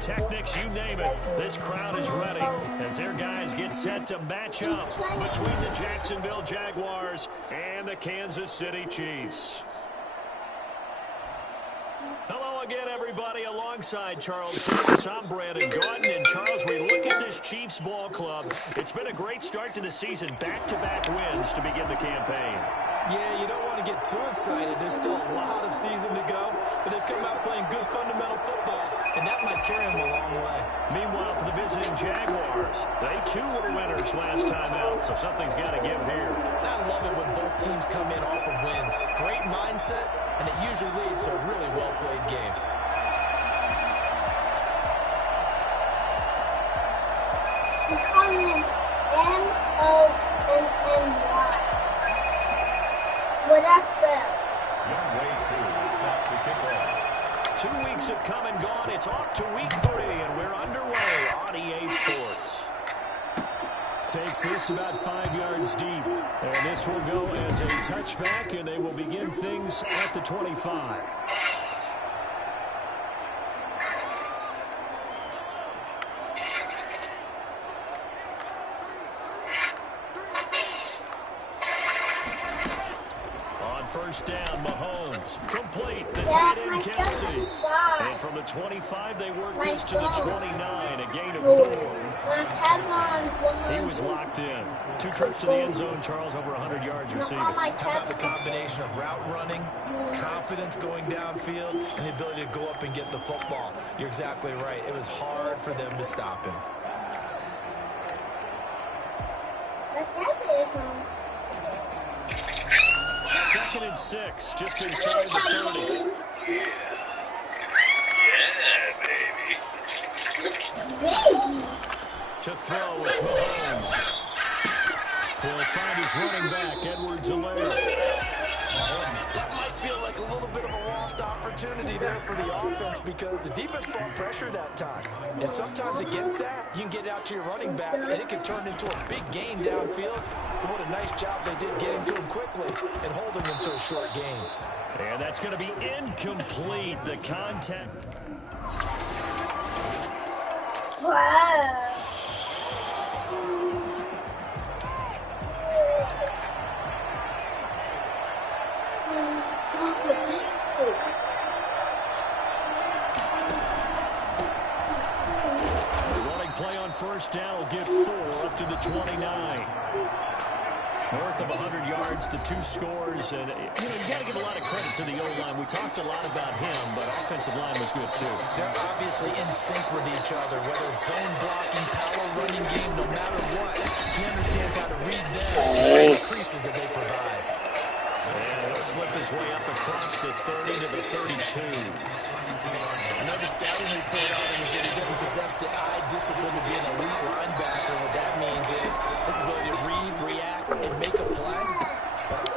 pyrotechnics, you name it. This crowd is ready as their guys get set to match up between the Jacksonville Jaguars and the Kansas City Chiefs. Hello again, everybody. Alongside Charles Davis, I'm Brandon Gaudin. And, Charles, we look at this Chiefs ball club. It's been a great start to the season. Back-to-back wins to begin the campaign. Yeah, you don't want to get too excited. There's still a lot of season to go, but they've come out playing good fundamental football, and that might carry them a long way. Meanwhile, for the visiting Jaguars, they too were winners last time out, so something's got to give here. I love it when both teams come in off of wins. Great mindsets, and it usually leads to a really well-played game. We call him M-O-N-N-Y. Well, that's fair. 2 weeks have come and gone. It's off to week 3, and we're underway on EA Sports. Takes this about 5 yards deep, and this will go as a touchback, and they will begin things at the 25. First down, Mahomes. Complete. The tight end, Kelsey. And from the 25, they work this to the 29. A gain of 4. He was locked in. 2 trips to the end zone, Charles, over 100 yards receiving. How about the combination of route running, confidence going downfield, and the ability to go up and get the football? You're exactly right. It was hard for them to stop him. Second and 6, just inside the 30. Yeah. Yeah, baby. To throw, it's Mahomes. He'll find his running back, Edwards-Helaire. That might feel like a little bit of a lost opportunity there for the offense because the defense brought pressure that time. And sometimes against that, you can get out to your running back, and it can turn into a big gain downfield. But what a nice job they did getting to him quickly and holding him to a short gain. And that's going to be incomplete. The contact. Wow. First down will get 4 up to the 29. North of 100 yards, the 2 scores. And, you got to give a lot of credit to the O-line. We talked a lot about him, but offensive line was good, too. They're obviously in sync with each other, whether it's zone blocking, power running game, no matter what. He understands how to read them and the creases that they provide. And he'll slip his way up across the 30 to the 32. Another scouting report on him is that he doesn't possess the eye discipline to be an elite linebacker. What that means is his ability to read, react, and make a play.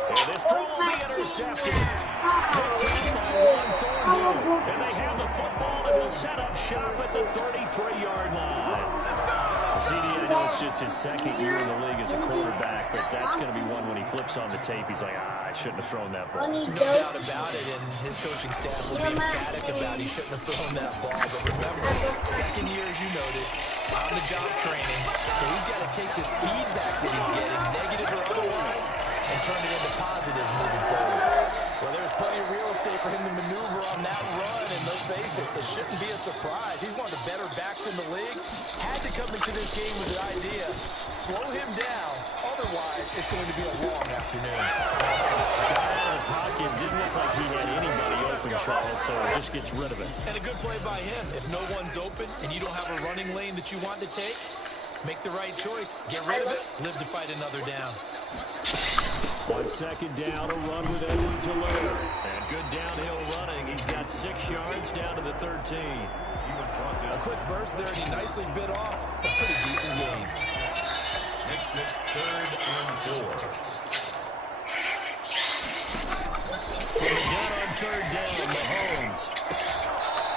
And this throw will be intercepted. Picked up by Juan Thornhill. And they have the football and will set up shop at the 33-yard line. CD, I know it's just his second year in the league as a quarterback, but that's going to be one when he flips on the tape. He's like, I shouldn't have thrown that ball. No doubt about it, and his coaching staff will be emphatic about he shouldn't have thrown that ball. But remember, second year, as you noted, on-the-job training. So he's got to take this feedback that he's getting, negative or otherwise, and turn it into positives moving forward. Well, there's plenty of real estate for him to maneuver on that run, and let's face it, it shouldn't be a surprise. He's one of the better backs in the league. Had to come into this game with the idea, slow him down, otherwise it's going to be a long afternoon. Pocket didn't look like he had anybody open, Charles, so it just gets rid of it. And a good play by him. If no one's open and you don't have a running lane that you want to take, make the right choice. Get rid of it. Live to fight another down. 1 second down, a run with Edwards-Helaire. And good downhill running. He's got 6 yards down to the 13. A quick burst there, and he nicely bit off a pretty decent game. Third and 4. From the gun on third down, Mahomes.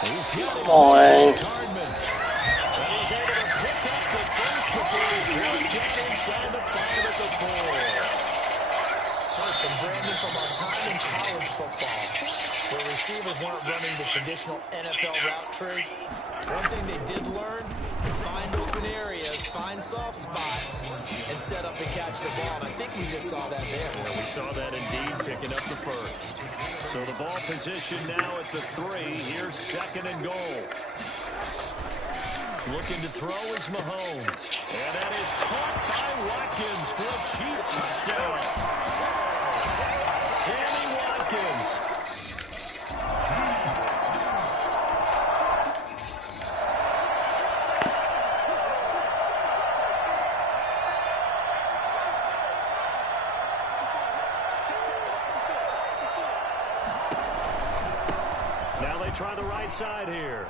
He's got his Hardman. And he's able to pick up the first before he's brought down inside the 5 at the 4. From Brandon, from our time in college football, where receiver receivers weren't running the traditional NFL route tree. One thing they did learn, find open areas, find soft spots, and set up and catch the ball. And I think we just saw that there. Yeah, we saw that indeed, picking up the first. So the ball position now at the 3. Here's 2nd and goal. Looking to throw is Mahomes. And that is caught by Watkins for a Chief touchdown. Sammy Watkins. Now they try the right side here.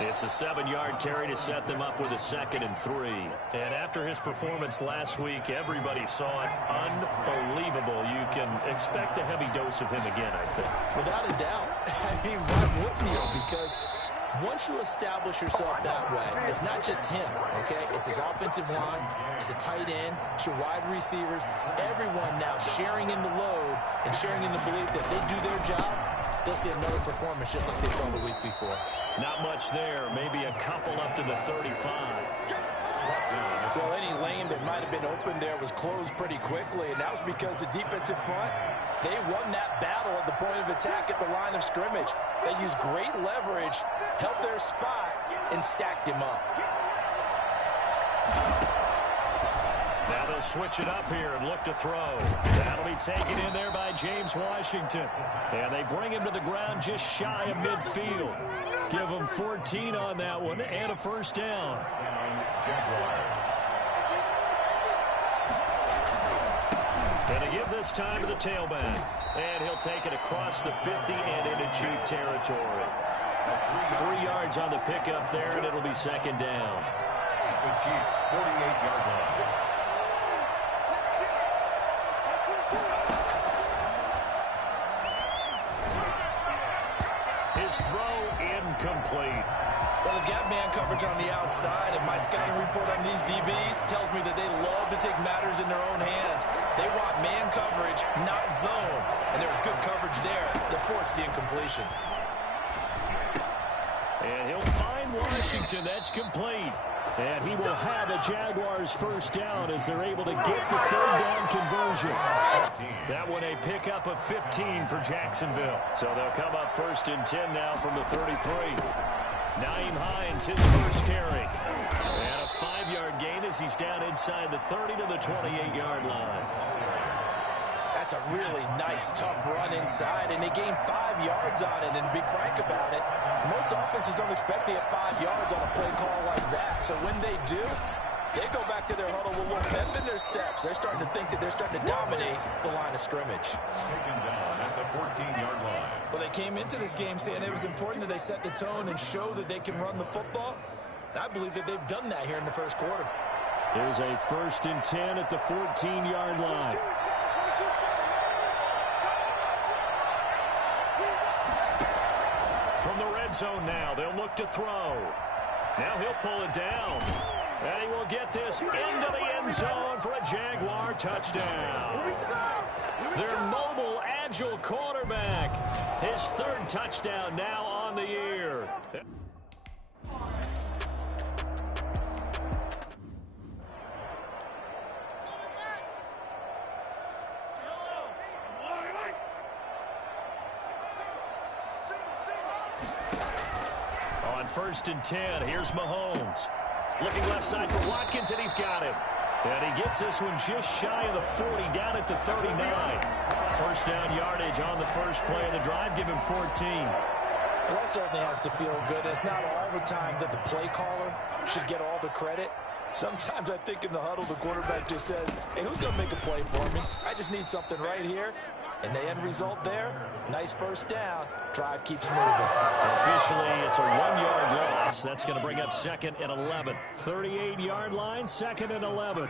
It's a 7-yard carry to set them up with a 2nd and 3. And after his performance last week, everybody saw it. Unbelievable. You can expect a heavy dose of him again, I think. Without a doubt. I mean, why wouldn't you? Because once you establish yourself that way, it's not just him, okay? It's his offensive line, it's the tight end, it's your wide receivers, everyone now sharing in the load and sharing in the belief that they do their job, they'll see another performance just like they saw the week before. Not much there. Maybe a couple up to the 35. Well, any lane that might have been open there was closed pretty quickly, and that was because the defensive front, they won that battle at the point of attack at the line of scrimmage. They used great leverage, held their spot, and stacked him up. Now they'll switch it up here and look to throw. That'll be taken in there by James Washington. And they bring him to the ground just shy of midfield. Give him 14 on that one and a first down. And they give this time to the tailback. And he'll take it across the 50 and into Chief territory. 3 yards on the pickup there, and it'll be 2nd down. The Chiefs' 48-yard line. His throw incomplete. Well, they've got man coverage on the outside, and my scouting report on these DBs tells me that they love to take matters in their own hands. They want man coverage, not zone. And there was good coverage there that forced the incompletion. And he'll find Washington. That's complete. And he will have a Jaguars first down as they're able to get the 3rd down conversion. That one a pickup of 15 for Jacksonville. So they'll come up 1st and 10 now from the 33. Nyheim Hines, his first carry. And a 5-yard gain as he's down inside the 30 to the 28-yard line. That's a really nice, tough run inside, and they gained 5 yards on it. And to be frank about it, most offenses don't expect to get 5 yards on a play call like that. So when they do, they go back to their huddle with a little pep in their steps. They're starting to think that they're starting to dominate the line of scrimmage. Taken down at the 14-yard line. Well, they came into this game saying it was important that they set the tone and show that they can run the football. And I believe that they've done that here in the first quarter. There's a 1st and 10 at the 14-yard line. From the red zone now, they'll look to throw. Now he'll pull it down. And he will get this into the end zone for a Jaguar touchdown. Their mobile, agile quarterback. His 3rd touchdown now on the year. On 1st and 10, here's Mahomes. Looking left side for Watkins, and he's got him. And he gets this one just shy of the 40, down at the 39. First down yardage on the first play of the drive. Give him 14. Well, that certainly has to feel good. It's not all the time that the play caller should get all the credit. Sometimes I think in the huddle, the quarterback just says, hey, who's going to make a play for me? I just need something right here. And the end result there, nice first down. Drive keeps moving. Officially, it's a 1-yard loss. That's going to bring up 2nd and 11. 38-yard line, 2nd and 11.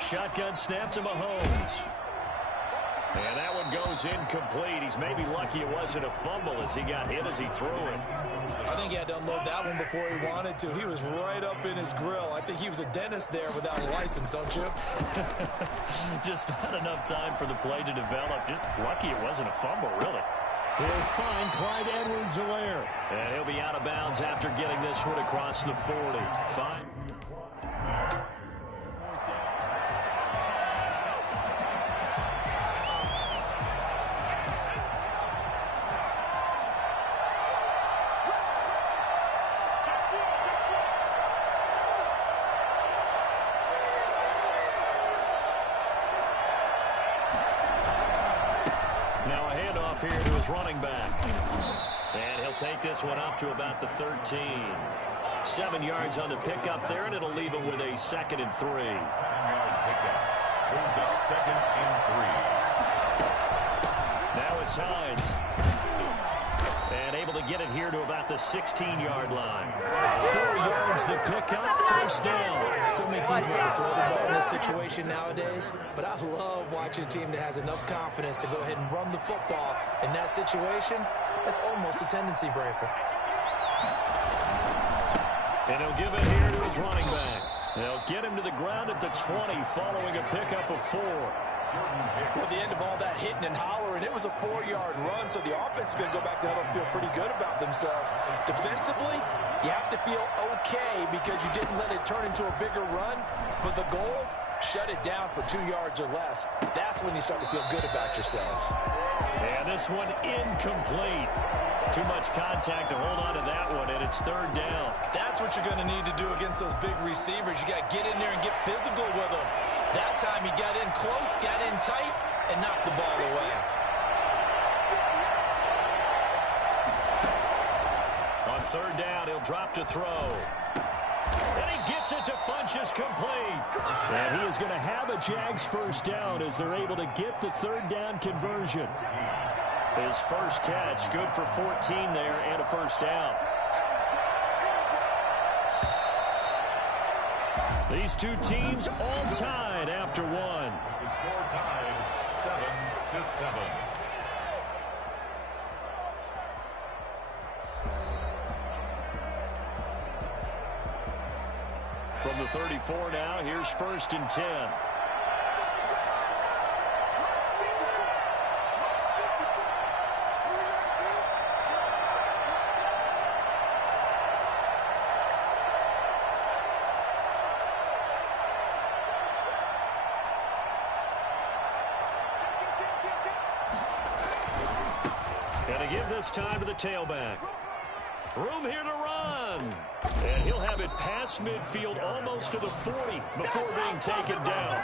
Shotgun snap to Mahomes. And that one goes incomplete. He's maybe lucky it wasn't a fumble as he got hit as he threw it. I think he had to unload that one before he wanted to. He was right up in his grill. I think he was a dentist there without a license, don't you? Just not enough time for the play to develop. Just lucky it wasn't a fumble, really. He'll find Clyde Edwards-Helaire. And he'll be out of bounds after getting this one across the 40. Fine. Now a handoff here to his running back. And he'll take this one up to about the 13. 7 yards on the pickup there, and it'll leave him with a 2nd and 3. 7-yard pickup. Brings up 2nd and 3. Now it's Hines. And able to get it here to about the 16-yard line. 4 yards the pickup, first down. So many teams want to throw the ball in this situation nowadays, but I love watching a team that has enough confidence to go ahead and run the football. In that situation, that's almost a tendency breaker. And he'll give it here to his running back. They'll get him to the ground at the 20 following a pickup of 4. Well, at the end of all that hitting and hollering, it was a 4-yard run, so the offense is going to go back there and feel pretty good about themselves. Defensively, you have to feel okay because you didn't let it turn into a bigger run, but the goal, shut it down for 2 yards or less. That's when you start to feel good about yourselves. And this one incomplete. Too much contact to hold on to that one, and it's 3rd down. That's what you're going to need to do against those big receivers. You got to get in there and get physical with them. That time he got in close, got in tight, and knocked the ball away. On 3rd down, he'll drop to throw. And he gets it to Funchess complete. And he is going to have a Jags first down as they're able to get the 3rd down conversion. His first catch, good for 14 there and a first down. These two teams all tied after one. The score tied 7-7. From the 34 now, here's 1st and 10. And to give this time to the tailback. Room here to run. And he'll have it past midfield almost to the 40 before being taken down.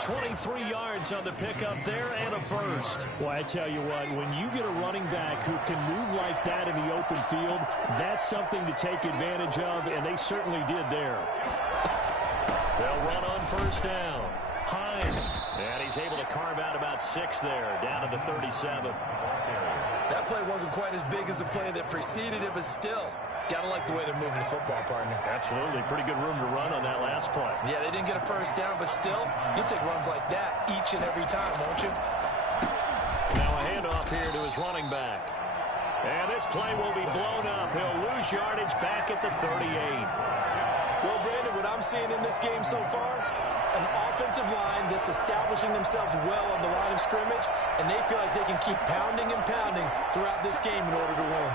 23 yards on the pickup there and a first. Well, I tell you what, when you get a running back who can move like that in the open field, that's something to take advantage of, and they certainly did there. They'll run on first down. Hines. And he's able to carve out about 6 there, down to the 37. That play wasn't quite as big as the play that preceded it, but still, got to like the way they're moving the football, partner. Absolutely. Pretty good room to run on that last play. Yeah, they didn't get a first down, but still, you'll take runs like that each and every time, won't you? Now a handoff here to his running back. And this play will be blown up. He'll lose yardage back at the 38. Well, Brandon, what I'm seeing in this game so far, an offensive line that's establishing themselves well on the line of scrimmage, and they feel like they can keep pounding and pounding throughout this game in order to win.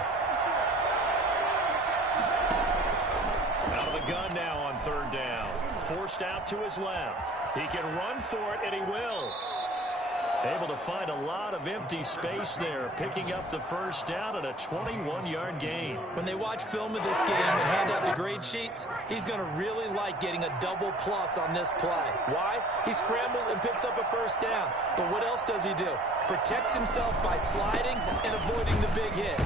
Out of the gun now on 3rd down. Forced out to his left. He can run for it, and he will. Able to find a lot of empty space there, picking up the first down at a 21-yard gain. When they watch film of this game and hand out the grade sheets, he's going to really like getting a double plus on this play. Why? He scrambles and picks up a first down. But what else does he do? Protects himself by sliding and avoiding the big hit.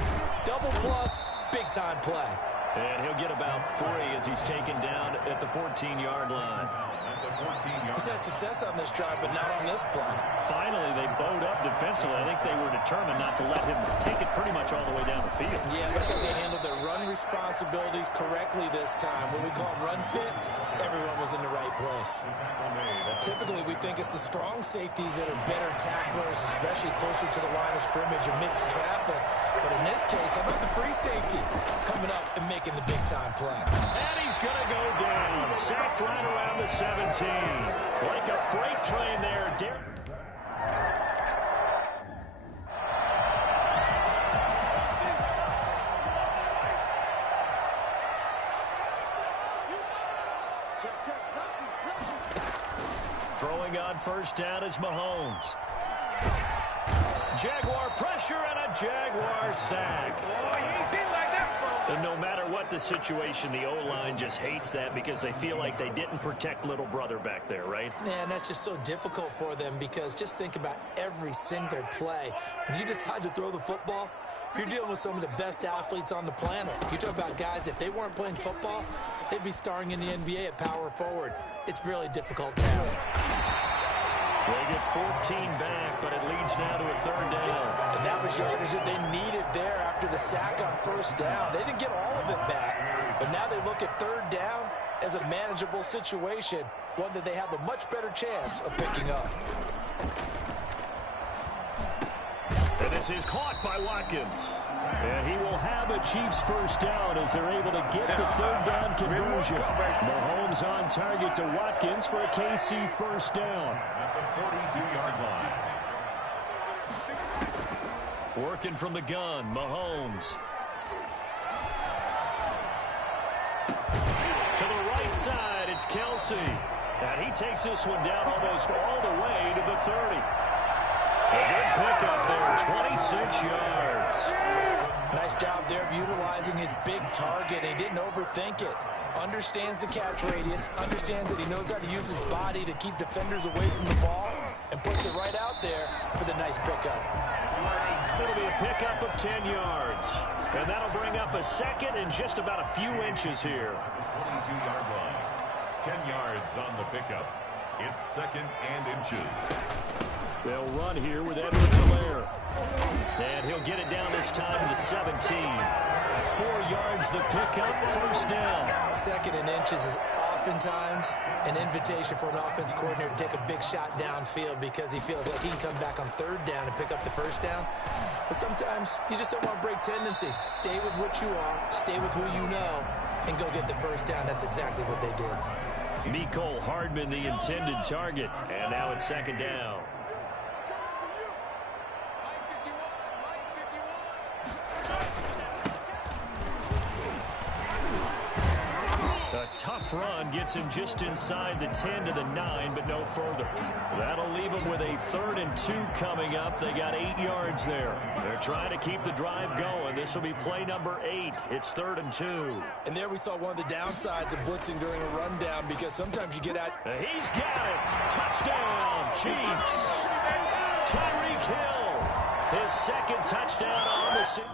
Double plus, big-time play. And he'll get about 3 as he's taken down at the 14-yard line. At the the 14-yard He's had success on this drive, but not on this play. Finally, they bowed up defensively. I think they were determined not to let him take it pretty much all the way down the field. Yeah, looks like they handled their run responsibilities correctly this time. When we call them run fits, everyone was in the right place. Typically, we think it's the strong safeties that are better tacklers, especially closer to the line of scrimmage amidst traffic. But in this case, how about the free safety coming up and making the big-time play? And he's going to go down. Sacked right around the 17. Like a freight train there. Throwing on first down is Mahomes. Jaguar pressure and a Jaguar sack. And no matter what the situation, the O-line just hates that because they feel like they didn't protect little brother back there, right? Man, that's just so difficult for them because just think about every single play. When you decide to throw the football, you're dealing with some of the best athletes on the planet. You talk about guys, if they weren't playing football, they'd be starring in the NBA at power forward. It's a really difficult task. They get 14 back, but it leads now to a third down. And that was yardage that they needed there after the sack on first down. They didn't get all of it back, but now they look at third down as a manageable situation, one that they have a much better chance of picking up. And this is caught by Watkins. And he will have a Chiefs first down as they're able to get the third down conversion. Mahomes on target to Watkins for a KC first down. at the 42-yard line. Working from the gun, Mahomes. To the right side, it's Kelsey. And he takes this one down almost all the way to the 30. A good pickup there, 26 yards. Nice job there of utilizing his big target. He didn't overthink it. Understands the catch radius, understands that he knows how to use his body to keep defenders away from the ball, and puts it right out there for the nice pickup. It'll be a pickup of 10 yards. And that'll bring up a second and just about a few inches here. 22-yard line. 10 yards on the pickup. It's second and inches. They'll run here with Edwards-Helaire. And he'll get it down this time to the 17. 4 yards the pickup, first down. Second and inches is oftentimes an invitation for an offense coordinator to take a big shot downfield because he feels like he can come back on third down and pick up the first down. But sometimes you just don't want to break tendency. Stay with what you are, stay with who you know, and go get the first down. That's exactly what they did. Mecole Hardman, the intended target. And now it's second down. A tough run gets him just inside the 10 to the 9, but no further. That'll leave him with a 3rd and 2 coming up. They got 8 yards there. They're trying to keep the drive going. This will be play number 8. It's 3rd and 2. And there we saw one of the downsides of blitzing during a rundown because sometimes you get out. He's got it. Touchdown, Chiefs. Tyreek Hill, his second touchdown on the season.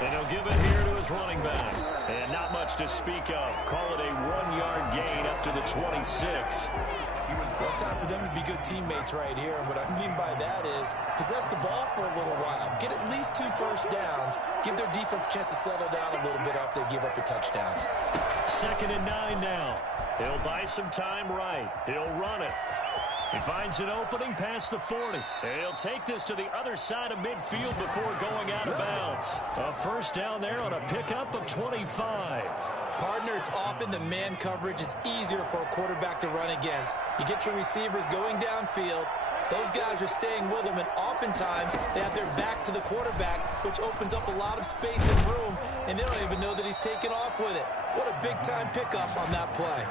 And he'll give it here to his running back. And not much to speak of. Call it a 1-yard gain up to the 26. Well, it's time for them to be good teammates right here. And what I mean by that is possess the ball for a little while. Get at least 2 first downs. Give their defense a chance to settle down a little bit after they give up a touchdown. 2nd and 9 now. He'll buy some time right. He'll run it. He finds an opening past the 40. And he'll take this to the other side of midfield before going out of bounds. A first down there on a pickup of 25. Partner, it's often the man coverage is easier for a quarterback to run against. You get your receivers going downfield. Those guys are staying with them, and oftentimes they have their back to the quarterback, which opens up a lot of space and room, and they don't even know that he's taken off with it. What a big-time pickup on that play.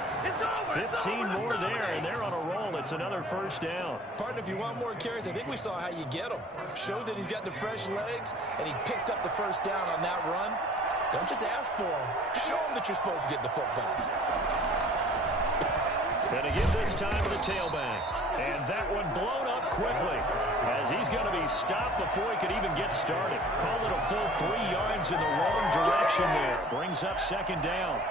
15 more there, and they're on a roll. It's another first down. Partner, if you want more carries, I think we saw how you get them. Showed that he's got the fresh legs, and he picked up the first down on that run. Don't just ask for them. Show them that you're supposed to get the football. Going to give this time to the tailback. And that one blown up quickly as he's going to be stopped before he could even get started. Call it a full 3 yards in the wrong direction there. Brings up second down.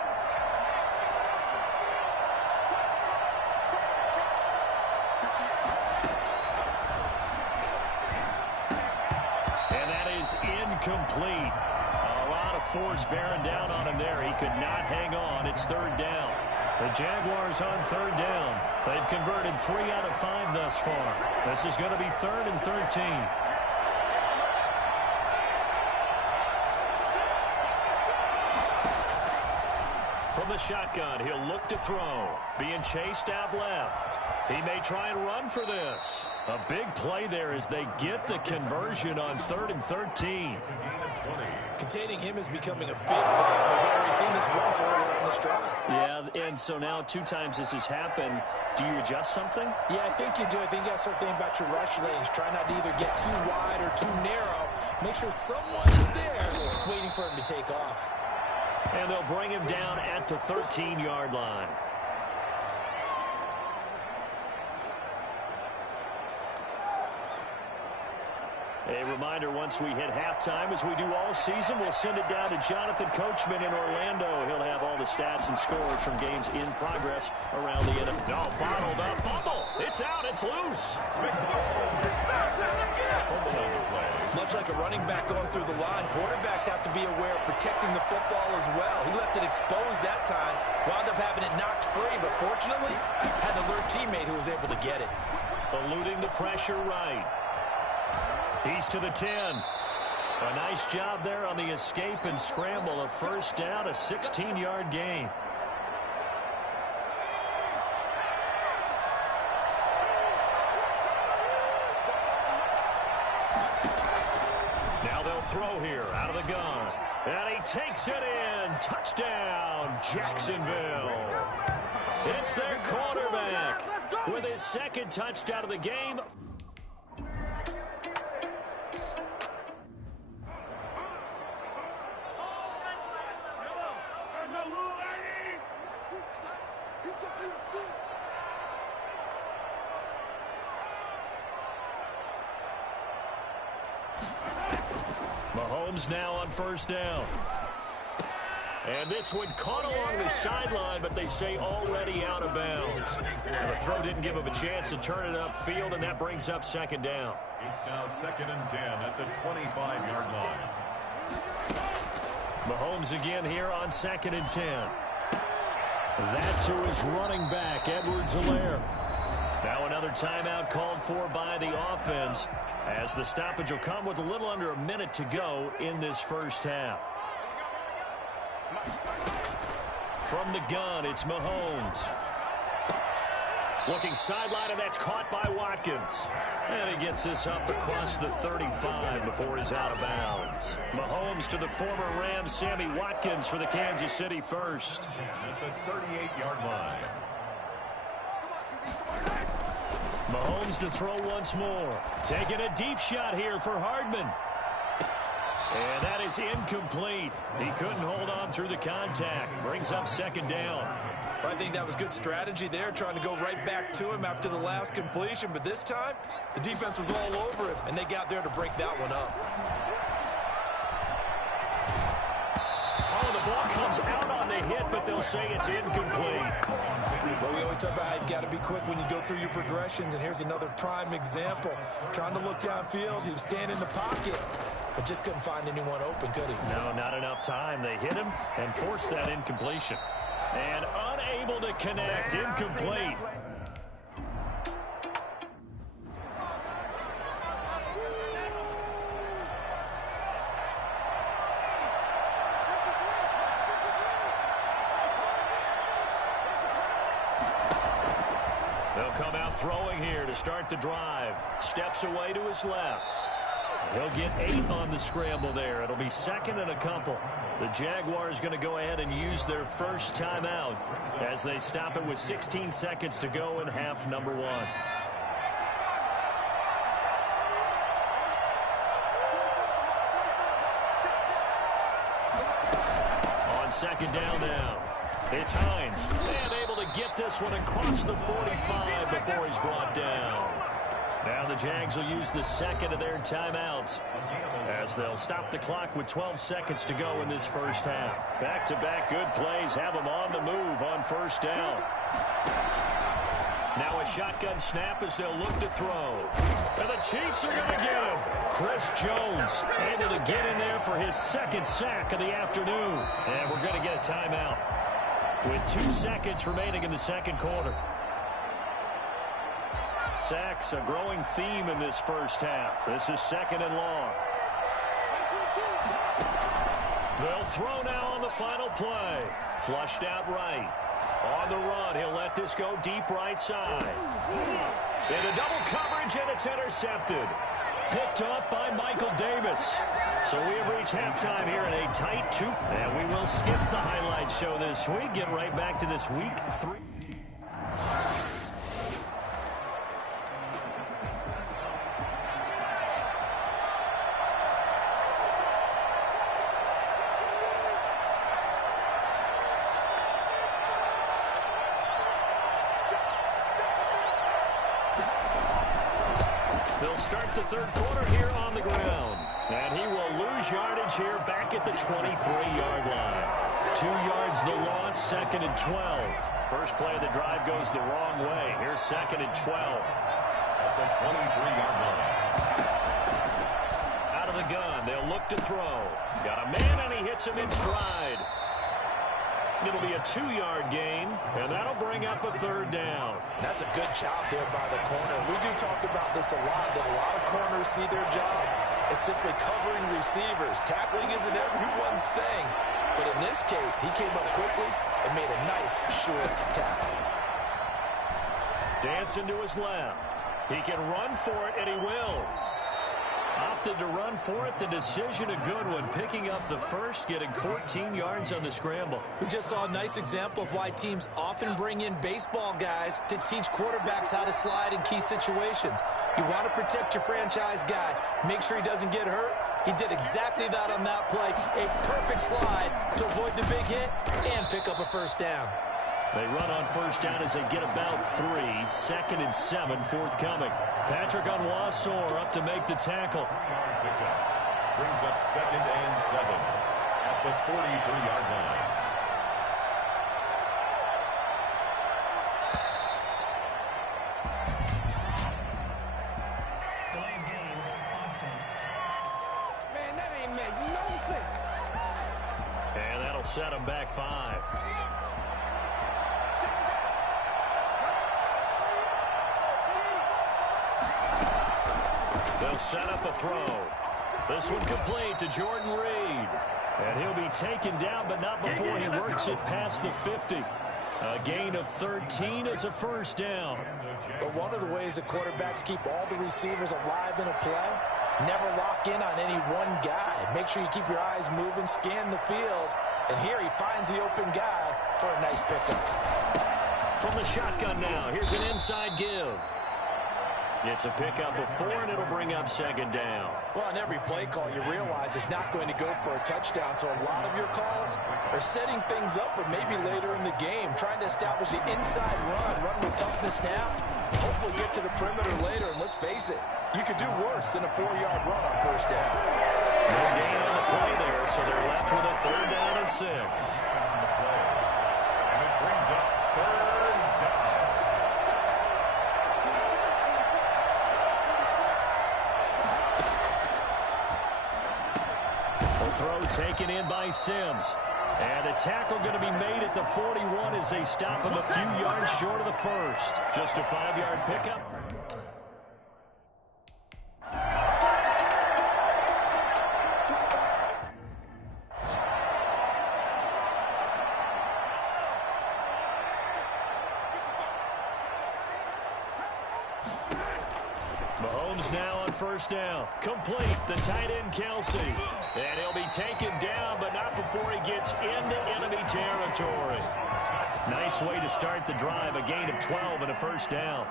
And that is incomplete. A lot of force bearing down on him there. He could not hang on. It's third down. The Jaguars on third down. They've converted 3 out of 5 thus far. This is going to be 3rd and 13. From the shotgun, he'll look to throw. Being chased out left. He may try and run for this. A big play there as they get the conversion on 3rd and 13. Containing him is becoming a big problem. We've already seen this once earlier in this drive. Yeah, and so now 2 times this has happened. Do you adjust something? Yeah, I think you do. I think you got to start thinking about your rush lanes. Try not to either get too wide or too narrow. Make sure someone is there waiting for him to take off. And they'll bring him down at the 13-yard line. A reminder, once we hit halftime, as we do all season, we'll send it down to Jonathan Coachman in Orlando. He'll have all the stats and scores from games in progress around the NFL. No, bottled up, fumble. It's out, it's loose. Much like a running back going through the line, quarterbacks have to be aware of protecting the football as well. He left it exposed that time, wound up having it knocked free, but fortunately, had an alert teammate who was able to get it. Eluding the pressure right. He's to the 10. A nice job there on the escape and scramble. A first down, a 16-yard gain. Now they'll throw here out of the gun. And he takes it in. Touchdown, Jacksonville. It's their quarterback with his second touchdown of the game. Mahomes now on first down. And this one caught along the sideline, but they say already out of bounds. And the throw didn't give him a chance to turn it upfield, and that brings up second down. It's now 2nd and 10 at the 25-yard line. Mahomes again here on 2nd and 10. That's to his running back, Edwards-Helaire. Now another timeout called for by the offense, as the stoppage will come with a little under a minute to go in this first half. From the gun, it's Mahomes. Looking sideline, and that's caught by Watkins. And he gets this up across the 35 before he's out of bounds. Mahomes to the former Rams, Sammy Watkins for the Kansas City first. At the 38-yard line. Mahomes to throw once more. Taking a deep shot here for Hardman. And that is incomplete. He couldn't hold on through the contact. Brings up second down. I think that was good strategy there, trying to go right back to him after the last completion. But this time, the defense was all over him, and they got there to break that one up. Oh, the ball comes out on the hit, but they'll say it's incomplete. Well, we always talk about how you've got to be quick when you go through your progressions, and here's another prime example. Trying to look downfield, he was standing in the pocket, but just couldn't find anyone open, could he? No, not enough time. They hit him and forced that incompletion. And unable to connect, incomplete. They'll come out throwing here to start the drive. Steps away to his left. He'll get 8 on the scramble there. It'll be 2nd and a couple. The Jaguars going to go ahead and use their first timeout as they stop it with 16 seconds to go in half number 1. On second down now, it's Hines. And able to get this one across the 45 before he's brought down. Now the Jags will use the second of their timeouts as they'll stop the clock with 12 seconds to go in this first half. Back-to-back good plays have them on the move on first down. Now a shotgun snap as they'll look to throw. And the Chiefs are going to get him. Chris Jones able to get in there for his second sack of the afternoon. And we're going to get a timeout with 2 seconds remaining in the second quarter. Sacks, a growing theme in this first half. This is second and long. They'll throw now on the final play. Flushed out right. On the run, he'll let this go deep right side. Into double coverage, and it's intercepted. Picked off by Michael Davis. So we have reached halftime here in a tight 2. And we will skip the highlight show this week. Get right back to this week 3. They'll start the third quarter here on the ground. And he will lose yardage here back at the 23-yard line. 2 yards the loss, second and 12. First play of the drive goes the wrong way. Here's second and 12. At the 23-yard line. Out of the gun, they'll look to throw. Got a man, and he hits him in stride. It'll be a 2-yard gain, and that'll bring up a third down. That's a good job there by the corner. We do talk about this a lot, that a lot of corners see their job as simply covering receivers. Tackling isn't everyone's thing. But in this case, he came up quickly and made a nice, short tackle. Dancing to his left. He can run for it, and he will. Opted to run for it. The decision a good one. Picking up the first, getting 14 yards on the scramble. We just saw a nice example of why teams often bring in baseball guys to teach quarterbacks how to slide in key situations. You want to protect your franchise guy. Make sure he doesn't get hurt. He did exactly that on that play. A perfect slide to avoid the big hit and pick up a first down. They run on first down as they get about 3. Second and 7 forthcoming. Patrick Onwuasor up to make the tackle. Brings up second and 7 at the 43-yard line. Delay of game, offense. Man, that ain't make no sense. And that'll set him back 5. They'll set up a throw. This one complete to Jordan Reed. And he'll be taken down, but not before he works it past the 50. A gain of 13. It's a first down. But one of the ways that quarterbacks keep all the receivers alive in a play, never lock in on any one guy. Make sure you keep your eyes moving, scan the field. And here he finds the open guy for a nice pickup. From the shotgun now, here's an inside give. It's a pickup of 4, and it'll bring up second down. Well, on every play call, you realize it's not going to go for a touchdown, so a lot of your calls are setting things up for maybe later in the game, trying to establish the inside run with toughness now, hopefully get to the perimeter later, and let's face it, you could do worse than a 4-yard run on first down. No gain on the play there, so they're left with a third down and 6. And it brings up third down. Throw taken in by Sims. And a tackle going to be made at the 41 as they stop him a few yards short of the first. Just a 5-yard pickup. Mahomes now on first down. Complete. The tight end, Kelsey. And he'll be taken down, but not before he gets into enemy territory. Nice way to start the drive. A gain of 12 and a first down.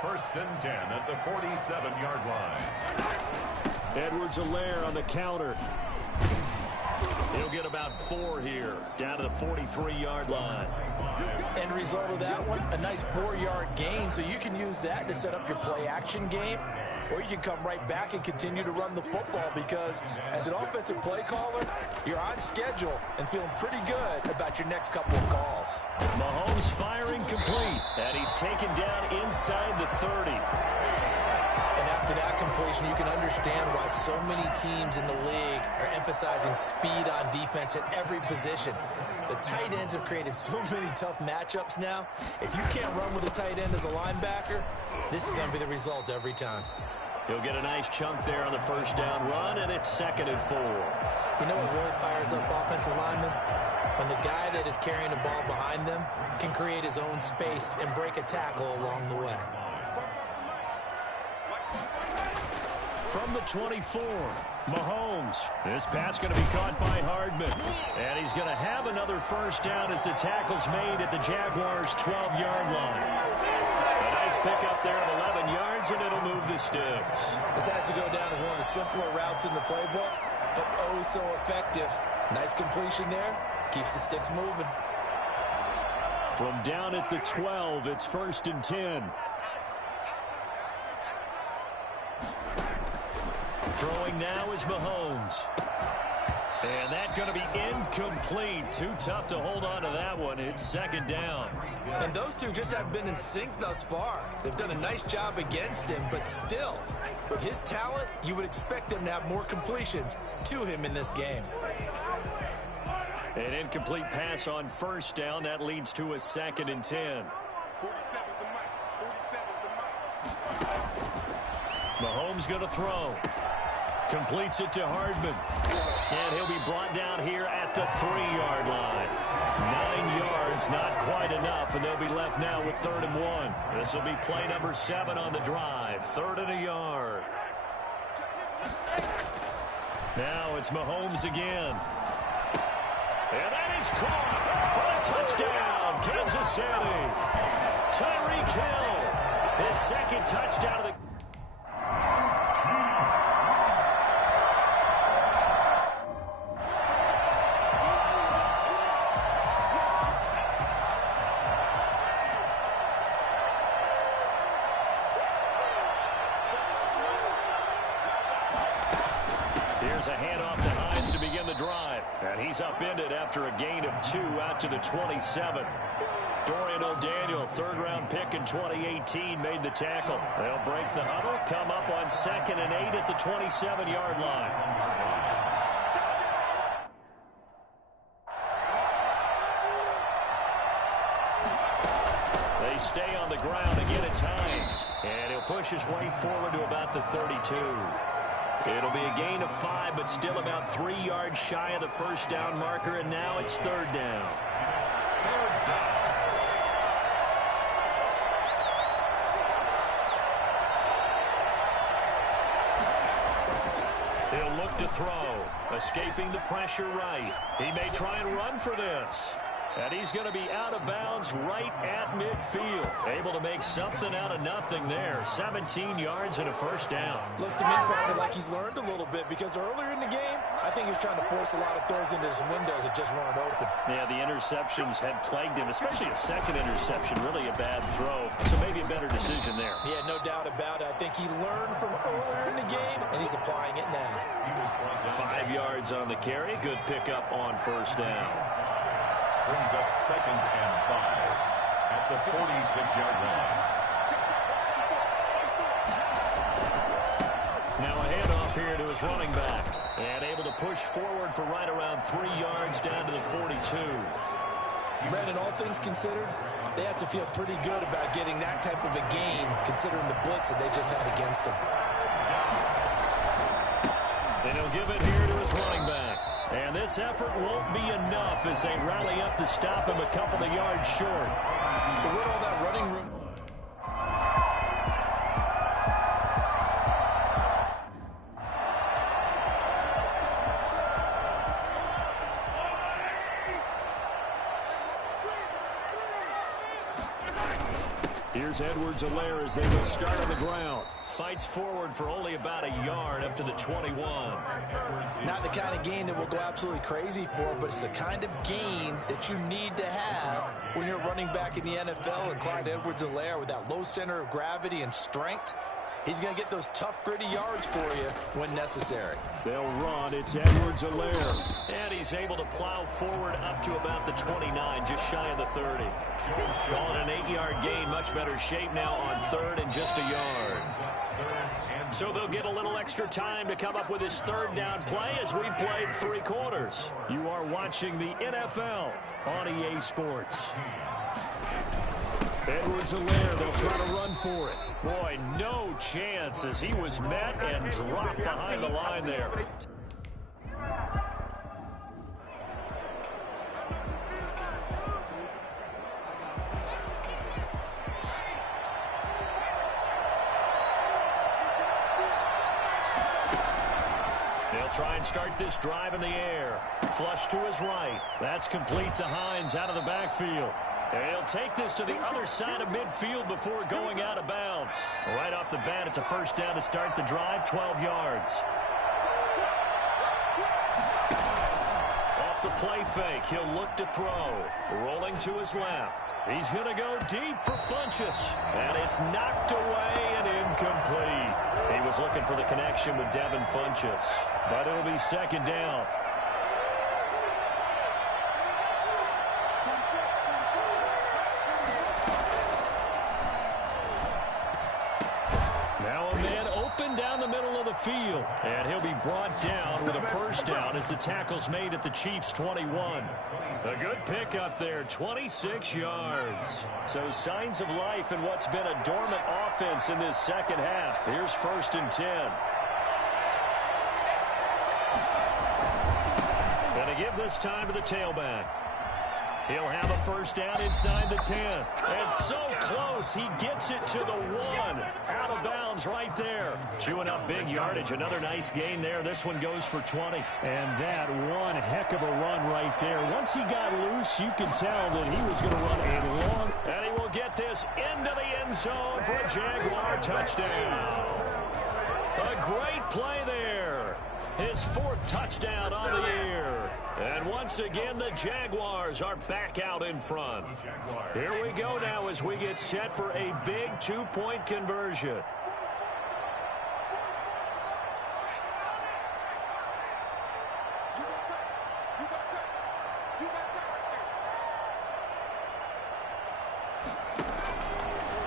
First and 10 at the 47-yard line. Edwards-Helaire on the counter. He'll get about 4 here, down to the 43-yard line. End result of that one, a nice 4-yard gain, so you can use that to set up your play-action game, or you can come right back and continue to run the football because as an offensive play caller, you're on schedule and feeling pretty good about your next couple of calls. Mahomes firing complete, and he's taken down inside the 30. And after that completion, you can understand why so many teams in the league are emphasizing speed on defense at every position. The tight ends have created so many tough matchups now. If you can't run with a tight end as a linebacker, this is going to be the result every time. He'll get a nice chunk there on the first down run, and it's 2nd and 4. You know what really fires up offensive linemen? When the guy that is carrying the ball behind them can create his own space and break a tackle along the way. From the 24, Mahomes. This pass going to be caught by Hardman. And he's going to have another first down as the tackle's made at the Jaguars' 12-yard line. A nice pickup there of 11 yards, and it'll move the sticks. This has to go down as one of the simpler routes in the playbook, but oh so effective. Nice completion there. Keeps the sticks moving. From down at the 12, it's 1st and 10. Throwing now is Mahomes. And that's going to be incomplete. Too tough to hold on to that one. It's 2nd down. And those two just haven't been in sync thus far. They've done a nice job against him, but still, with his talent, you would expect them to have more completions to him in this game. An incomplete pass on first down. That leads to a 2nd and 10. 47's the mic. 47's the mic. Mahomes going to throw. Completes it to Hardman. And he'll be brought down here at the 3-yard line. 9 yards, not quite enough, and they'll be left now with 3rd and 1. This will be play number 7 on the drive. 3rd and a yard. Now it's Mahomes again. And that is caught for a touchdown, Kansas City. Tyreek Hill, his 2nd touchdown of the... Here's a handoff to Hines to begin the drive. And he's upended after a gain of 2 out to the 27. Dorian O'Daniel, 3rd-round pick in 2018, made the tackle. They'll break the huddle, come up on 2nd and 8 at the 27-yard line. They stay on the ground. Again, it's Hines. And he'll push his way forward to about the 32. It'll be a gain of 5, but still about 3 yards shy of the first down marker, and now it's 3rd down. He'll look to throw, escaping the pressure right. He may try and run for this. And he's going to be out of bounds right at midfield. Able to make something out of nothing there. 17 yards and a first down. Looks to me, partner, like he's learned a little bit because earlier in the game, I think he was trying to force a lot of throws into his windows that just weren't open. Yeah, the interceptions had plagued him, especially a 2nd interception. Really a bad throw. So maybe a better decision there. Yeah, no doubt about it. I think he learned from earlier in the game, and he's applying it now. 5 yards on the carry. Good pickup on first down. Brings up 2nd and 5 at the 46-yard line. Now a handoff here to his running back. And able to push forward for right around 3 yards down to the 42. Brandon, all things considered, they have to feel pretty good about getting that type of a gain considering the blitz that they just had against them. And he'll give it here to his running back. And this effort won't be enough as they rally up to stop him a couple of yards short. So with all that running room. Here's Edwards-Helaire as they will start on the ground. fights forward for only about a yard up to the 21. Not the kind of gain that we'll go absolutely crazy for, but it's the kind of gain that you need to have when you're running back in the NFL. And Clyde Edwards-Helaire, with that low center of gravity and strength, he's going to get those tough, gritty yards for you when necessary. They'll run. It's Edwards-Helaire. And he's able to plow forward up to about the 29, just shy of the 30. Calling an 8-yard gain, much better shape now on third and just a yard. So they'll get a little extra time to come up with his third down play as we've played 3 quarters. You are watching the NFL on EA Sports. Edwards-Helaire, they'll try to run for it. Boy, no chance as he was met and dropped behind the line there. They'll try and start this drive in the air. Flush to his right. That's complete to Hines out of the backfield. And he'll take this to the other side of midfield before going out of bounds. Right off the bat, it's a first down to start the drive, 12 yards. Off the play fake, he'll look to throw. Rolling to his left. He's going to go deep for Funchess. And it's knocked away and incomplete. He was looking for the connection with Devin Funchess. But it'll be second down. Field, and he'll be brought down with a first down as the tackle's made at the Chiefs' 21. A good pickup there, 26 yards. So signs of life in what's been a dormant offense in this second half. Here's 1st and 10. Going to give this time to the tailback. He'll have a first down inside the 10. And so close, he gets it to the 1. Out of bounds right there. Chewing up big yardage. Another nice gain there. This one goes for 20. And that one heck of a run right there. Once he got loose, you can tell that he was going to run a long. And he will get this into the end zone for a Jaguar touchdown. A great play there. His 4th touchdown on the year. And once again, the Jaguars are back out in front. Here we go now as we get set for a big 2-point conversion.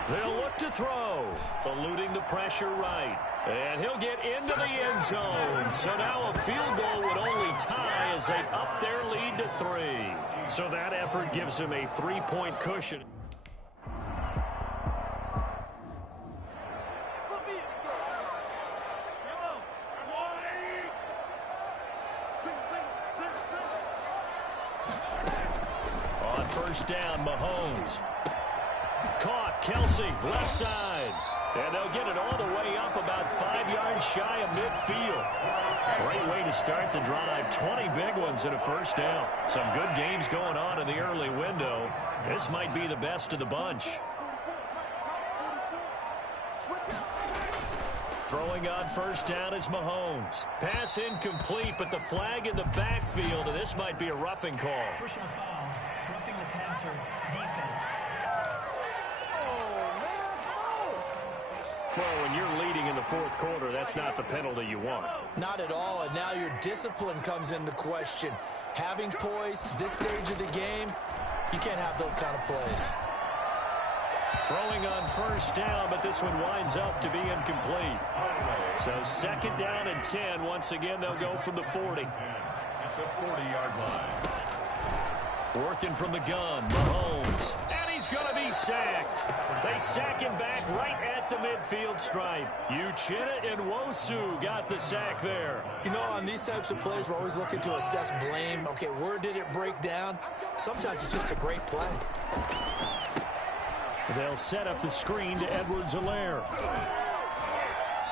They'll look to throw, eluding the pressure right. And he'll get into the end zone. So now a field goal would only tie as they up their lead to 3. So that effort gives him a 3-point cushion. On first down, Mahomes. Caught, Kelsey, left side. And they'll get it all the way up about 5 yards shy of midfield. Great way to start the drive. 20 big ones and a first down. Some good games going on in the early window. This might be the best of the bunch. Throwing on first down is Mahomes. Pass incomplete, but the flag in the backfield, and this might be a roughing call. Personal foul, roughing the passer, defense. Well, when you're leading in the 4th quarter, that's not the penalty you want. Not at all, and now your discipline comes into question. Having poise this stage of the game, you can't have those kind of plays. Throwing on first down, but this one winds up to be incomplete. So 2nd down and 10. Once again, they'll go from the 40. At the 40-yard line. Working from the gun, Mahomes. And he's going to be sacked. They sack him back right at the midfield stripe. Uchenna and Nwosu got the sack there. You know, on these types of plays, we're always looking to assess blame. Okay, where did it break down? Sometimes it's just a great play. They'll set up the screen to Edwards-Helaire.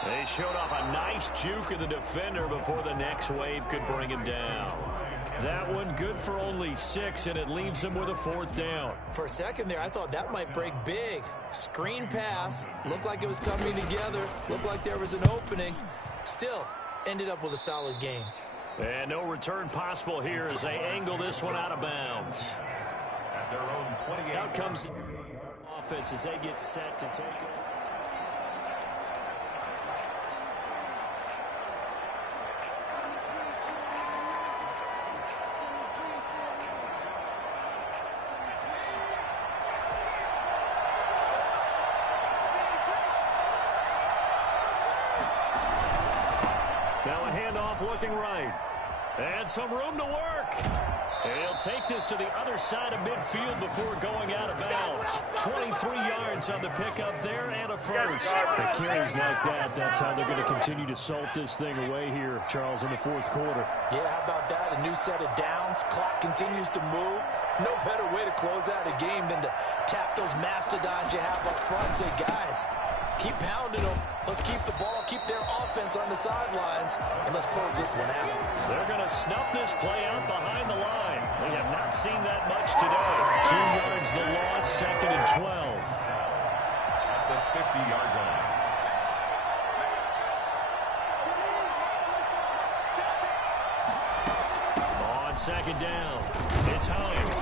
They showed off a nice juke of the defender before the next wave could bring him down. That one good for only 6, and it leaves him with a 4th down. For a second there, I thought that might break big. Screen pass. Looked like it was coming together. Looked like there was an opening. Still, ended up with a solid game. And no return possible here as they angle this one out of bounds. At their own 28. Out comes the offense as they get set to take it. Now a handoff looking right. And some room to work. He'll take this to the other side of midfield before going out of bounds. 23 yards on the pickup there and a first. The carries like that, that's how they're going to continue to salt this thing away here, Charles, in the 4th quarter. Yeah, how about that? A new set of downs. Clock continues to move. No better way to close out a game than to tap those mastodons you have up front and say, guys, keep pounding them. Let's keep the ball, keep their offense on the sidelines, and let's close this one out. They're going to snuff this play out behind the line. We have not seen that much today. 2 yards the loss, 2nd and 12. At the 50-yard line. On 2nd down, it's Hines.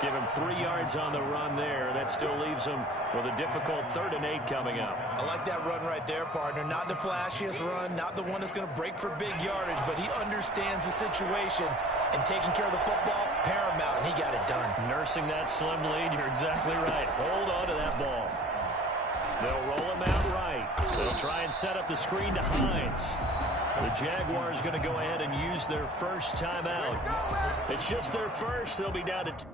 Give him 3 yards on the run there. That still leaves him with a difficult 3rd and 8 coming up. I like that run right there, partner. Not the flashiest run, not the one that's going to break for big yardage, but he understands the situation, and taking care of the football, paramount, and he got it done. Nursing that slim lead, you're exactly right. Hold on to that ball. They'll roll him out right. They'll try and set up the screen to Hines. The Jaguars going to go ahead and use their first timeout. It's just their first. They'll be down to 2.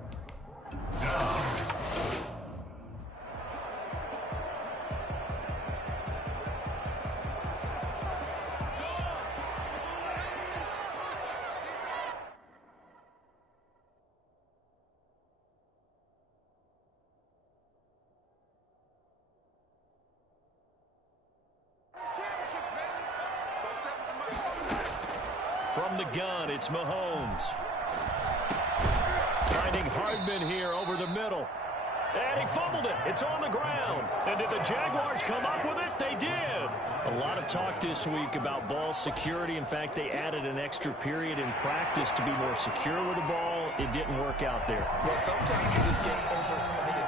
From the gun, it's Mahomes. Finding Hardman here over the middle. And he fumbled it. It's on the ground. And did the Jaguars come up with it? They did. A lot of talk this week about ball security. In fact, they added an extra period in practice to be more secure with the ball. It didn't work out there. Well, sometimes you just get overexcited.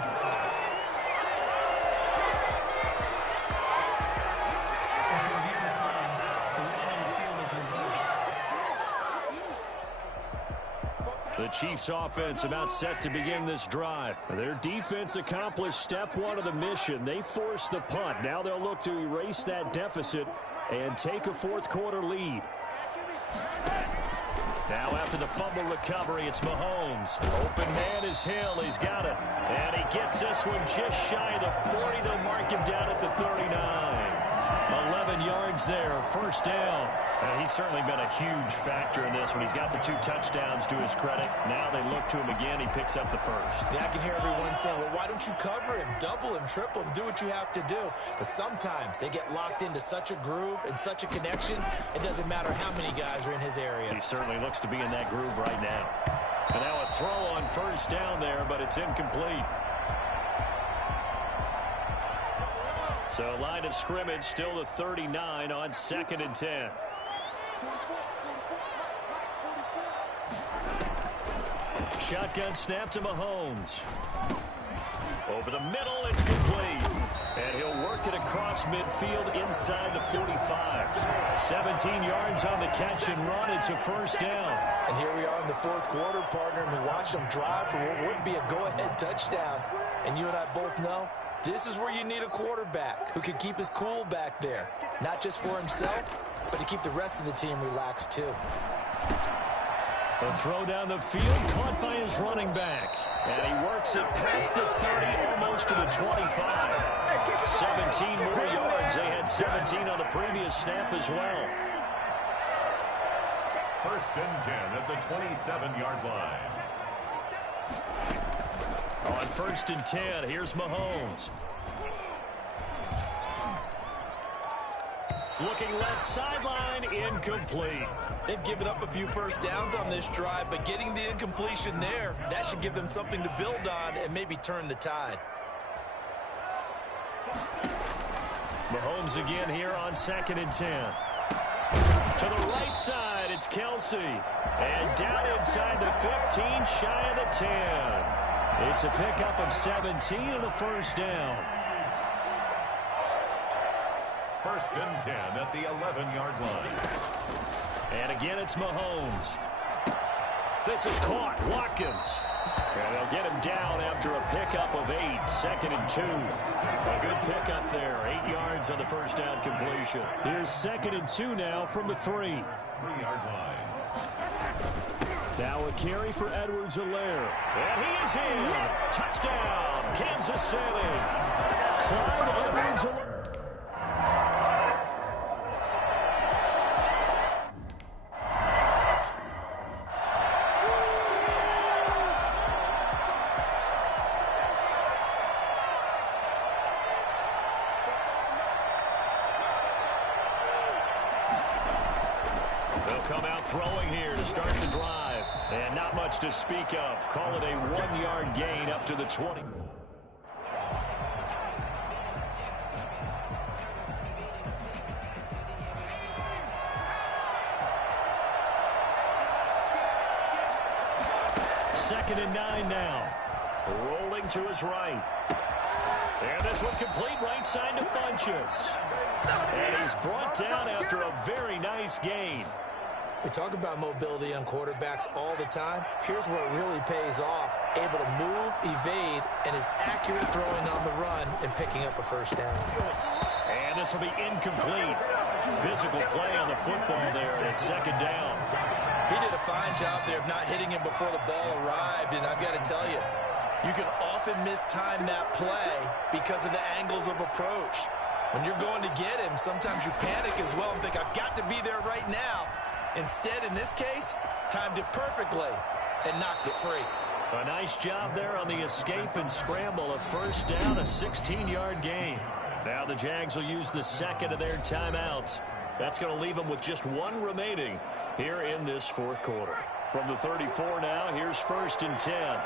The Chiefs offense about set to begin this drive. Their defense accomplished step 1 of the mission. They forced the punt. Now they'll look to erase that deficit and take a 4th quarter lead. Now after the fumble recovery, it's Mahomes. Open man is Hill. He's got it. And he gets this one just shy of the 40. They'll mark him down at the 39. 11 yards there, 1st down. And he's certainly been a huge factor in this when he's got the 2 touchdowns to his credit. Now they look to him again. He picks up the 1st. Yeah, I can hear everyone saying, well, why don't you cover him, double him, triple him, do what you have to do. But sometimes they get locked into such a groove and such a connection, it doesn't matter how many guys are in his area. He certainly looks to be in that groove right now. And now a throw on 1st down there, but it's incomplete. So line of scrimmage still the 39 on 2nd and 10. Shotgun snap to Mahomes. Over the middle, it's complete. And he'll work it across midfield inside the 45. 17 yards on the catch and run. It's a 1st down. And here we are in the 4th quarter, partner, and we watch them drive for what would be a go-ahead touchdown. And you and I both know this is where you need a quarterback who can keep his cool back there. Not just for himself, but to keep the rest of the team relaxed too. A throw down the field, caught by his running back. And he works it past the 30, almost to the 25. 17 more yards. They had 17 on the previous snap as well. 1st and 10 at the 27-yard line. On 1st and 10, here's Mahomes. Looking left sideline, incomplete. They've given up a few first downs on this drive, but getting the incompletion there, that should give them something to build on and maybe turn the tide. Mahomes again here on 2nd and 10. To the right side, it's Kelsey. And down inside the 15, shy of the 10. It's a pickup of 17 and a first down. 1st and 10 at the 11-yard line. And again, it's Mahomes. This is caught. Watkins. And they'll get him down after a pickup of 8. 2nd and 2. A good pickup there. 8 yards on the first down completion. Here's 2nd and 2 now from the 3. 3-yard line. Now a carry for Edwards-Helaire. And he is in. Touchdown, Kansas City. Clyde Edwards-Helaire. Come out throwing here to start the drive. And not much to speak of. Call it a 1-yard gain up to the 20. Second and 9 now. Rolling to his right. And this one complete right side to Funchess. And he's brought down after a very nice gain. We talk about mobility on quarterbacks all the time. Here's where it really pays off. Able to move, evade, and is accurate throwing on the run and picking up a first down. And this will be incomplete. Physical play on the football there at 2nd down. He did a fine job there of not hitting him before the ball arrived, and I've got to tell you, you can often mistime that play because of the angles of approach. When you're going to get him, sometimes you panic as well and think, I've got to be there right now. Instead, in this case, timed it perfectly and knocked it free. A nice job there on the escape and scramble. A first down, a 16-yard gain. Now the Jags will use the second of their timeouts. That's going to leave them with just 1 remaining here in this 4th quarter. From the 34 now, here's 1st and 10.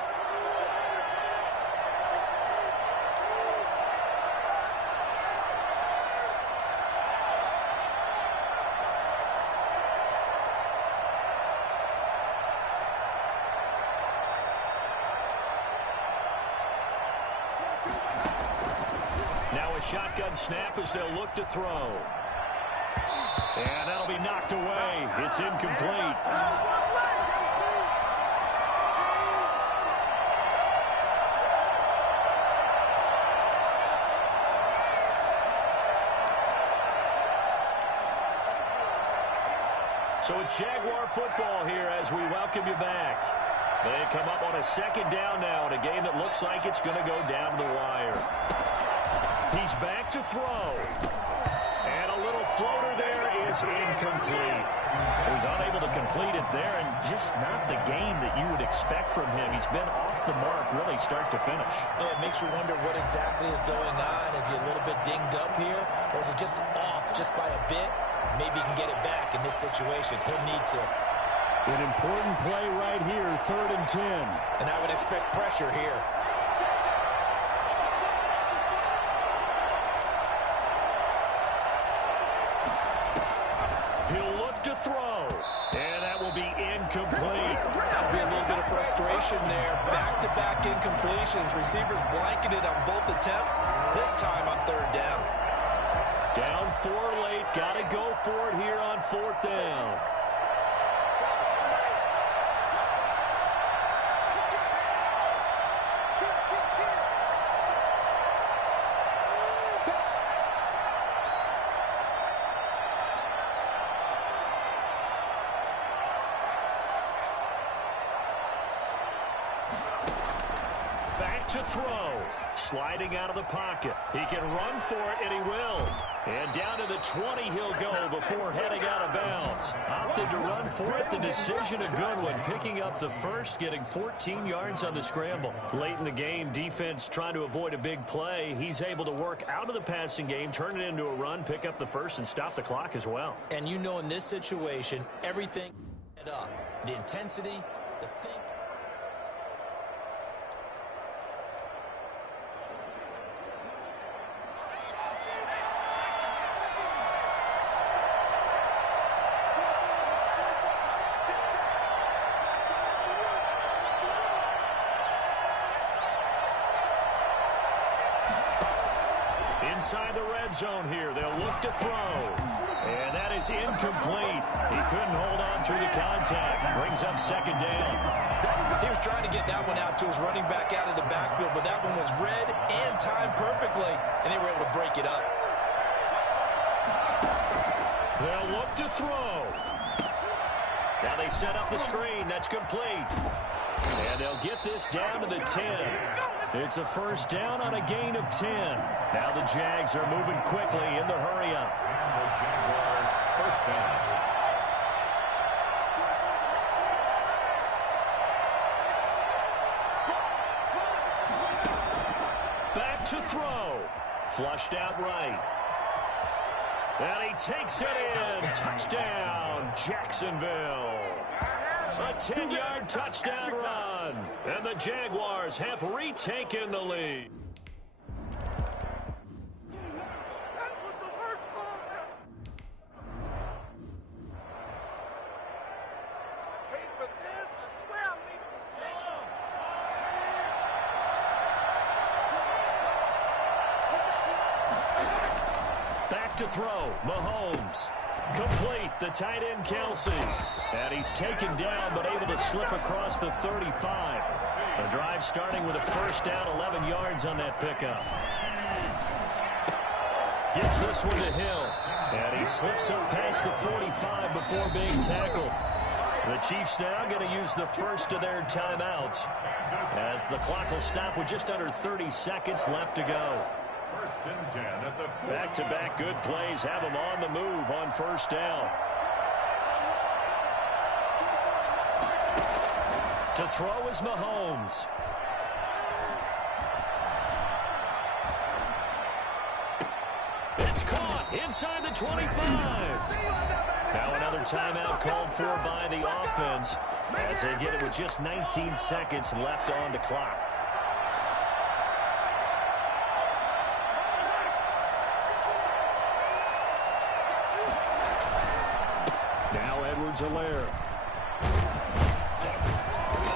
Now a shotgun snap as they'll look to throw. And that'll be knocked away. It's incomplete. So it's Jaguar football here as we welcome you back. They come up on a 2nd down now in a game that looks like it's going to go down the wire. He's back to throw. And a little floater there is incomplete. He was unable to complete it there, and just not the game that you would expect from him. He's been off the mark really start to finish. Yeah, it makes you wonder what exactly is going on. Is he a little bit dinged up here, or is it just off just by a bit? Maybe he can get it back in this situation. He'll need to. An important play right here, 3rd and 10. And I would expect pressure here. He'll look to throw. And that will be incomplete. Has to be a little bit of frustration there. Back-to-back incompletions. Receivers blanketed on both attempts. This time on 3rd down. Down 4 late. Got to go for it here on 4th down. Back to throw. Sliding out of the pocket. He can run for it, and he will. And down to the 20 he'll go before heading out of bounds. On opted to run for it. The decision a good one. Picking up the first, getting 14 yards on the scramble. Late in the game, defense trying to avoid a big play. He's able to work out of the passing game, turn it into a run, pick up the first, and stop the clock as well. And you know in this situation, everything up. The intensity, the thing. Inside the red zone here, they'll look to throw. And that is incomplete. He couldn't hold on through the contact. Brings up second down. He was trying to get that one out to his running back out of the backfield, but that one was read and timed perfectly, and they were able to break it up. They'll look to throw. Now they set up the screen. That's complete. And they'll get this down to the 10. It's a first down on a gain of 10. Now the Jags are moving quickly in the hurry-up. And the Jaguars first down. Back to throw. Flushed out right. And he takes it in. Touchdown, Jacksonville. A 10-yard touchdown run. And the Jaguars have retaken the lead. Back to throw. Mahomes. Complete. The tight end, Kelsey. And he's taken down, but able to slip across the 35. The drive starting with a first down, 11 yards on that pickup. Gets this one to Hill. And he slips up past the 45 before being tackled. The Chiefs now going to use the first of their timeouts, as the clock will stop with just under 30 seconds left to go. First and 10 at the Back-to-back good plays have them on the move on first down. To throw is Mahomes. It's caught inside the 25. Now another timeout called for by the offense as they get it with just 19 seconds left on the clock. Now Edwards-Helaire.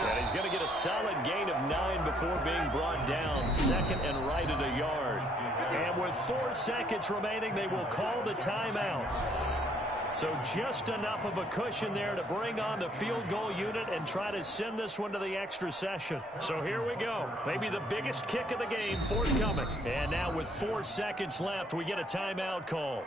And he's going to get a solid gain of 9 before being brought down. Second and right at a yard. And with 4 seconds remaining, they will call the timeout. So just enough of a cushion there to bring on the field goal unit and try to send this one to the extra session. So here we go. Maybe the biggest kick of the game forthcoming. And now with 4 seconds left, we get a timeout call.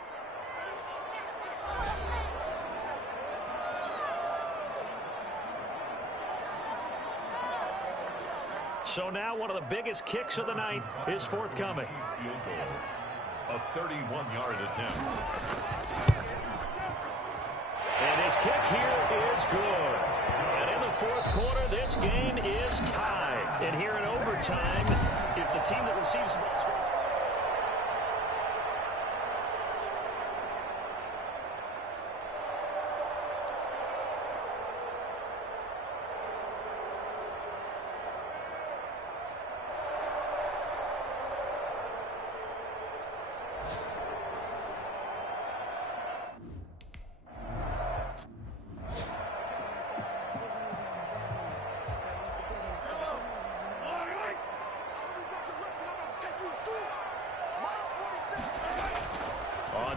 So now one of the biggest kicks of the night is forthcoming. field goal. A 31-yard attempt. And his kick here is good. And in the fourth quarter, this game is tied. And here in overtime, if the team that receives the ball scores.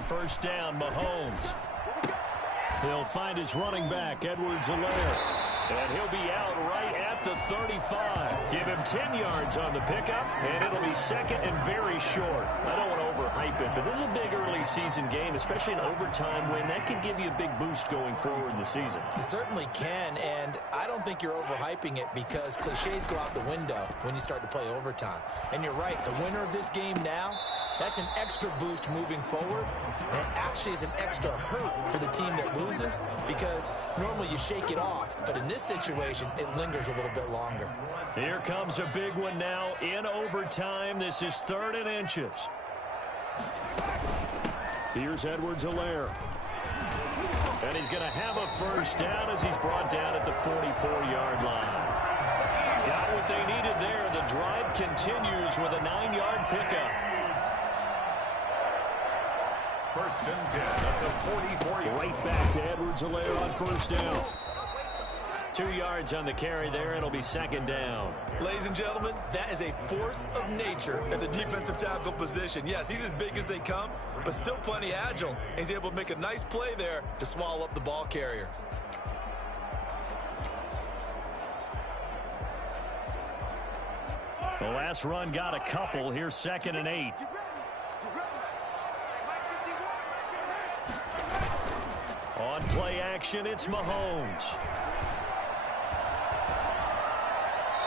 First down, Mahomes. He'll find his running back, Edwards-Helaire. And he'll be out right at the 35. Give him 10 yards on the pickup, and it'll be second and very short. I don't want to overhype it, but this is a big early season game, especially an overtime win. That can give you a big boost going forward in the season. It certainly can, and I don't think you're overhyping it because cliches go out the window when you start to play overtime. And you're right, the winner of this game now That's an extra boost moving forward. And it actually is an extra hurt for the team that loses because normally you shake it off. But in this situation, it lingers a little bit longer. Here comes a big one now in overtime. This is 3rd and inches. Here's Edwards-Helaire. And he's going to have a first down as he's brought down at the 44-yard line. Got what they needed there. The drive continues with a 9-yard pickup. 1st and 10 at the 44. Right back to Edwards-Helaire on first down. 2 yards on the carry there. It'll be 2nd down. Ladies and gentlemen, that is a force of nature at the defensive tackle position. Yes, he's as big as they come, but still plenty agile. He's able to make a nice play there to swallow up the ball carrier. The last run got a couple. Here's 2nd and 8. On play action, it's Mahomes.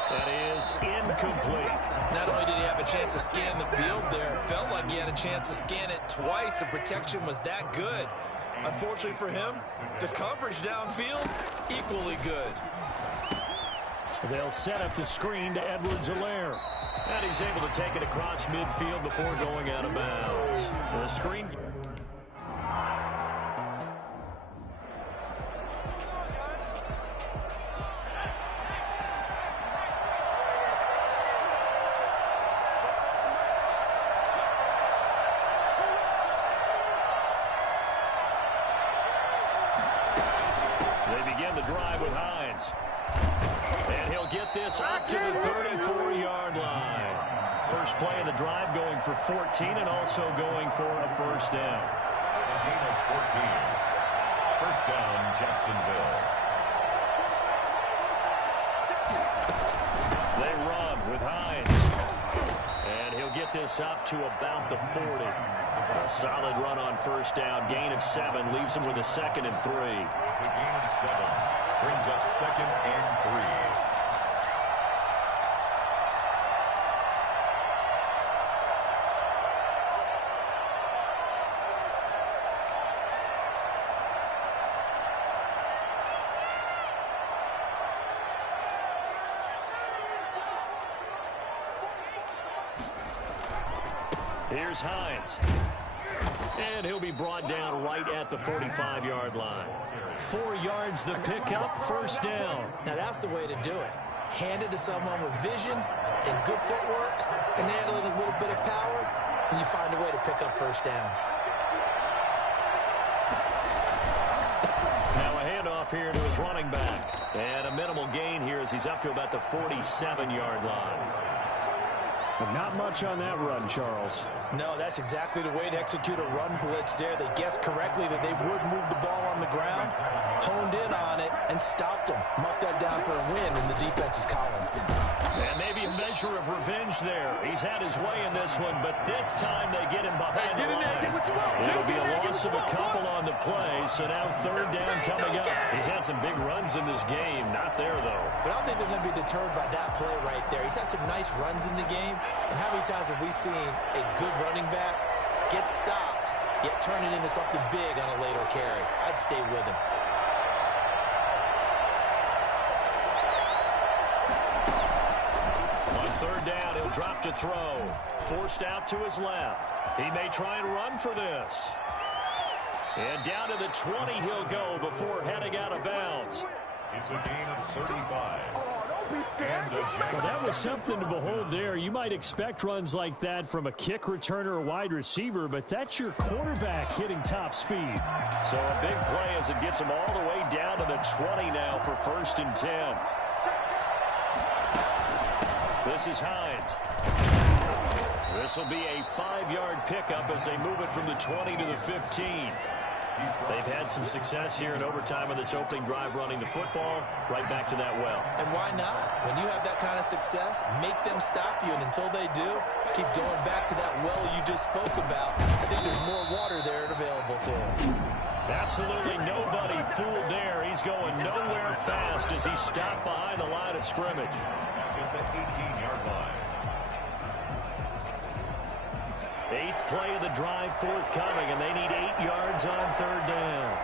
That is incomplete. Not only did he have a chance to scan the field there, it felt like he had a chance to scan it twice. The protection was that good. Unfortunately for him, the coverage downfield, equally good. They'll set up the screen to Edwards-Helaire. And he's able to take it across midfield before going out of bounds. The screen. They begin the drive with Hines. And he'll get this up to the 34-yard line. First play of the drive going for 14 and also going for a first down. A gain of 14. First down, Jacksonville. They run with Hines. And he'll get this up to about the 40. A solid run on first down. Gain of 7 leaves him with a 2nd and 3. It's a gain of 7. Brings up 2nd and 3. Here's Hines. And he'll be brought down right at the 45-yard line. 4 yards the pickup, first down. Now that's the way to do it. Hand it to someone with vision and good footwork, and add in a little bit of power, and you find a way to pick up first downs. Now a handoff here to his running back. And a minimal gain here as he's up to about the 47-yard line. But not much on that run, Charles. No, that's exactly the way to execute a run blitz there. They guessed correctly that they would move the ball on the ground, honed in on it, and stopped them. Marked that down for a win in the defense's column. And maybe a measure of revenge there. He's had his way in this one, but this time they get him behind the line. It'll be a loss of a couple on the play, so now 3rd down coming up. He's had some big runs in this game. Not there, though. But I don't think they're going to be deterred by that play right there. He's had some nice runs in the game. And how many times have we seen a good running back get stopped, yet turn it into something big on a later carry? I'd stay with him. On 3rd down, he'll drop to throw. Forced out to his left. He may try and run for this. And down to the 20 he'll go before heading out of bounds. It's a gain of 35. Well, that was something to behold there. You might expect runs like that from a kick returner or wide receiver, but that's your quarterback hitting top speed. So a big play as it gets him all the way down to the 20 now for 1st and 10. This is Hines. This will be a 5-yard pickup as they move it from the 20 to the 15. They've had some success here in overtime on this opening drive running the football right back to that well. And why not? When you have that kind of success, make them stop you, and until they do, keep going back to that well you just spoke about. I think there's more water there available to him. Absolutely nobody fooled there. He's going nowhere fast as he's stopped behind the line of scrimmage. At the 18-yard line. 8th play of the drive forthcoming, and they need 8 yards on 3rd down.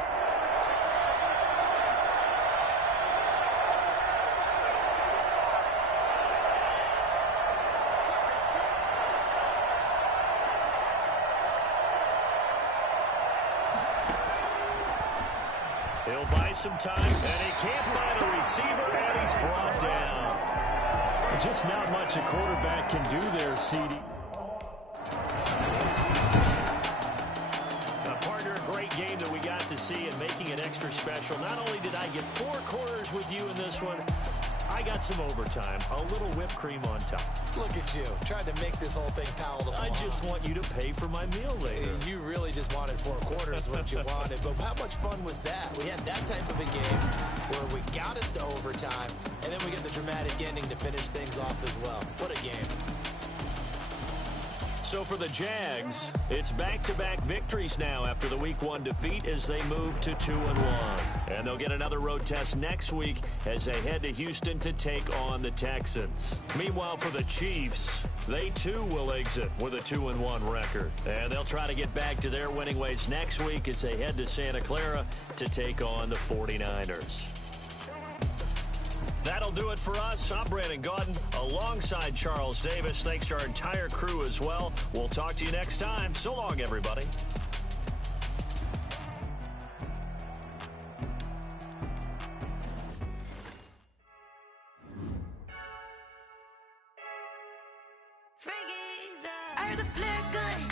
He'll buy some time, and he can't find a receiver, and he's brought down. Just not much a quarterback can do there, CD. Partner, a great game that we got to see and making it extra special. Not only did I get 4 quarters with you in this one, I got some overtime, a little whipped cream on top. Look at you, trying to make this whole thing palatable. I just want you to pay for my meal later. You really just wanted 4 quarters, what you wanted. But how much fun was that? We had that type of a game where we got us to overtime, and then we get the dramatic ending to finish things off as well. What a game. So for the Jags, it's back-to-back victories now after the Week 1 defeat as they move to 2-1. And they'll get another road test next week as they head to Houston to take on the Texans. Meanwhile, for the Chiefs, they too will exit with a 2-1 record. And they'll try to get back to their winning ways next week as they head to Santa Clara to take on the 49ers. That'll do it for us. I'm Brandon Gaudin alongside Charles Davis. Thanks to our entire crew as well. We'll talk to you next time. So long, everybody. I heard a flare gun.